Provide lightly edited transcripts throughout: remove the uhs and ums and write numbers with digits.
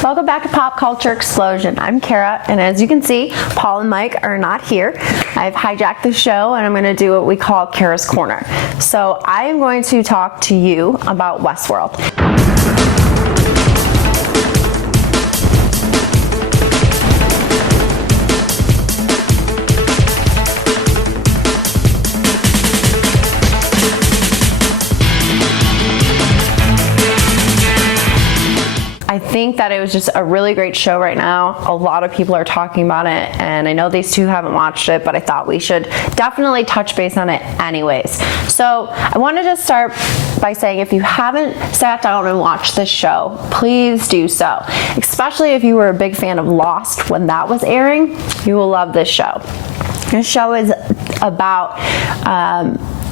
Welcome back to Pop Culture Explosion. I'm Kara, and as you can see, Paul and Mike are not here. I've hijacked the show, and I'm going to do what we call Kaira'S Korner. So I am going to talk to you about Westworld. I think that it was just a really great show right now. A lot of people are talking about it, and I know these two haven't watched it, but I thought we should definitely touch base on it anyways. So I wanted to start by saying if you haven't sat down and watched this show, please do so. Especially if you were a big fan of Lost when that was airing, you will love this show. This show is about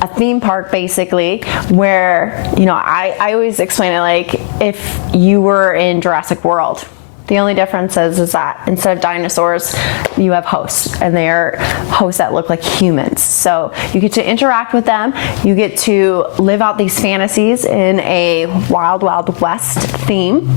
a theme park, basically, where, you know, I always explain it like if you were in Jurassic World. The only difference is that instead of dinosaurs, you have hosts, and they are hosts that look like humans. So you get to interact with them, you get to live out these fantasies in a Wild Wild West theme,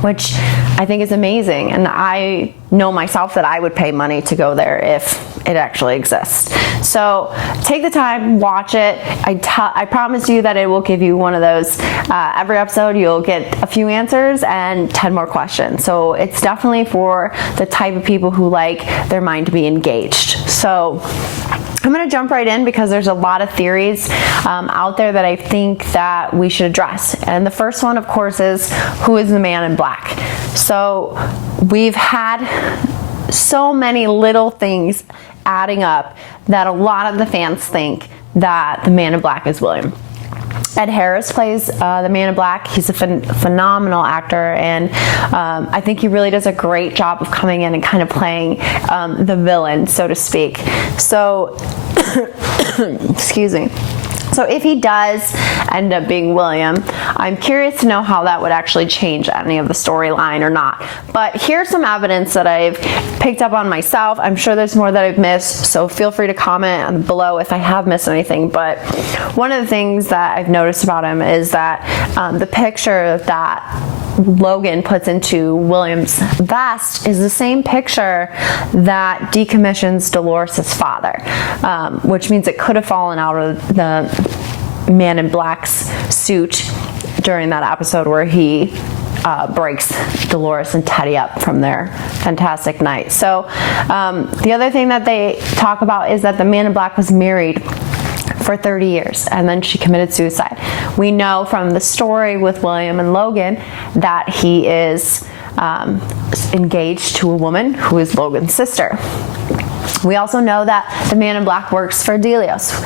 which I think is amazing. And I know myself that I would pay money to go there if it actually exists. So take the time, watch it. I promise you that it will give you one of those, every episode you'll get a few answers and 10 more questions. So it's definitely for the type of people who like their mind to be engaged. So I'm going to jump right in because there's a lot of theories out there that I think that we should address. And the first one, of course, is who is the man in black? So we've had so many little things adding up that a lot of the fans think that the man in black is William. Ed Harris plays the man in black. He's a phenomenal actor, and I think he really does a great job of coming in and kind of playing the villain, so to speak. So, excuse me. So if he does end up being William, I'm curious to know how that would actually change any of the storyline or not. But here's some evidence that I've picked up on myself. I'm sure there's more that I've missed, so feel free to comment below if I have missed anything. But one of the things that I've noticed about him is that the picture that Logan puts into William's vest is the same picture that decommissions Dolores' father, which means it could have fallen out of the Man in Black's suit during that episode where he breaks Dolores and Teddy up from their fantastic night. So the other thing that they talk about is that the Man in Black was married for 30 years, and then she committed suicide. We know from the story with William and Logan that he is engaged to a woman who is Logan's sister. We also know that the Man in Black works for Delios,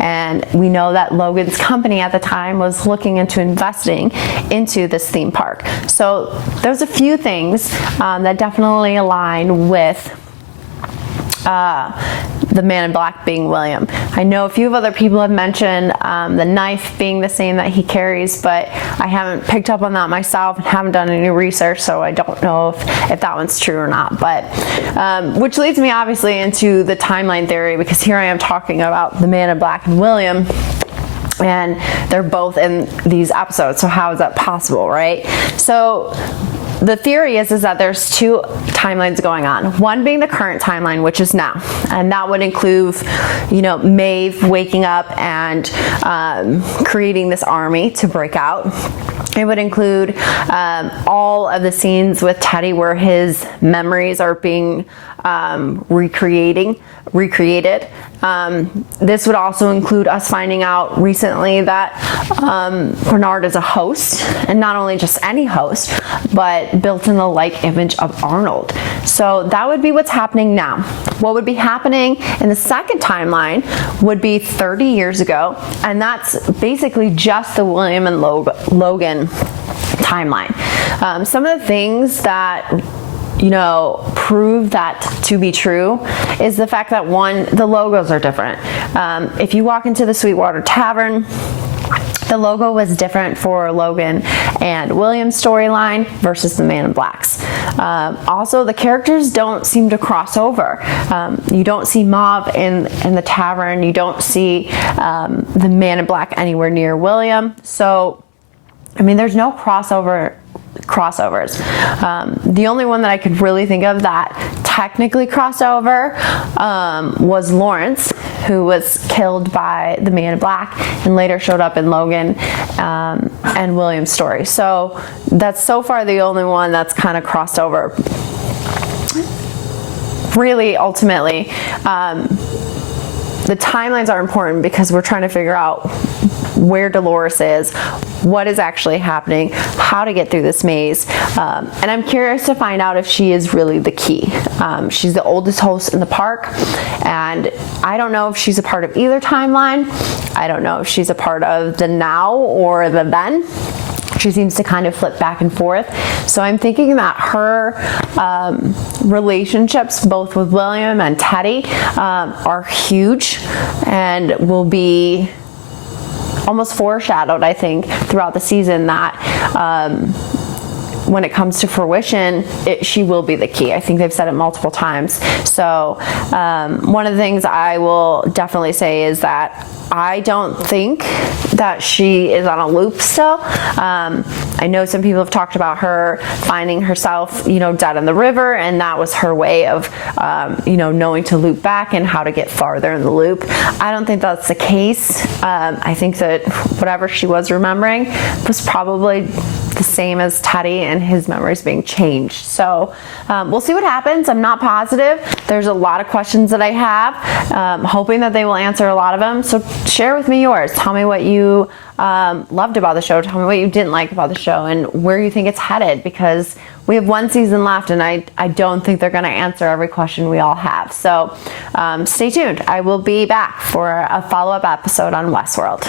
and we know that Logan's company at the time was looking into investing into this theme park. So there's a few things that definitely align with the Man in Black being William. I know a few of other people have mentioned the knife being the same that he carries, but I haven't picked up on that myself and haven't done any research, so I don't know if that one's true or not. But which leads me obviously into the timeline theory, because here I am talking about the Man in Black and William, and they're both in these episodes. So how is that possible, right? So the theory is that there's two timelines going on. One being the current timeline, which is now. And that would include, you know, Maeve waking up and creating this army to break out. It would include all of the scenes with Teddy where his memories are being recreated. This would also include us finding out recently that Bernard is a host, and not only just any host, but built in the like image of Arnold. So that would be what's happening now. What would be happening in the second timeline would be 30 years ago, and that's basically just the William and Logan timeline. Some of the things that, you know, prove that to be true is the fact that, one, the logos are different. If you walk into the Sweetwater Tavern, the logo was different for Logan and William's storyline versus the Man in Black's. Also, the characters don't seem to cross over. You don't see Mauve in the tavern. You don't see the Man in Black anywhere near William. So, I mean, there's no crossover crossovers. The only one that I could really think of that technically crossover was Lawrence, who was killed by the Man in Black and later showed up in Logan and William's story. So that's so far the only one that's kind of crossed over. Really, ultimately, the timelines are important because we're trying to figure out where Dolores is, what is actually happening, how to get through this maze, and I'm curious to find out if she is really the key. She's the oldest host in the park, and I don't know if she's a part of either timeline. I don't know if she's a part of the now or the then. She seems to kind of flip back and forth. So I'm thinking that her relationships, both with William and Teddy, are huge and will be almost foreshadowed, I think, throughout the season, that when it comes to fruition, she will be the key. I think they've said it multiple times. So one of the things I will definitely say is that I don't think that she is on a loop still. I know some people have talked about her finding herself, dead in the river, and that was her way of, knowing to loop back and how to get farther in the loop. I don't think that's the case. I think that whatever she was remembering was probably the same as Teddy and his memories being changed. So we'll see what happens. I'm not positive. There's a lot of questions that I have, hoping that they will answer a lot of them. So share with me yours. Tell me what you loved about the show. Tell me what you didn't like about the show and where you think it's headed, because we have one season left and I don't think they're going to answer every question we all have. So stay tuned. I will be back for a follow-up episode on Westworld.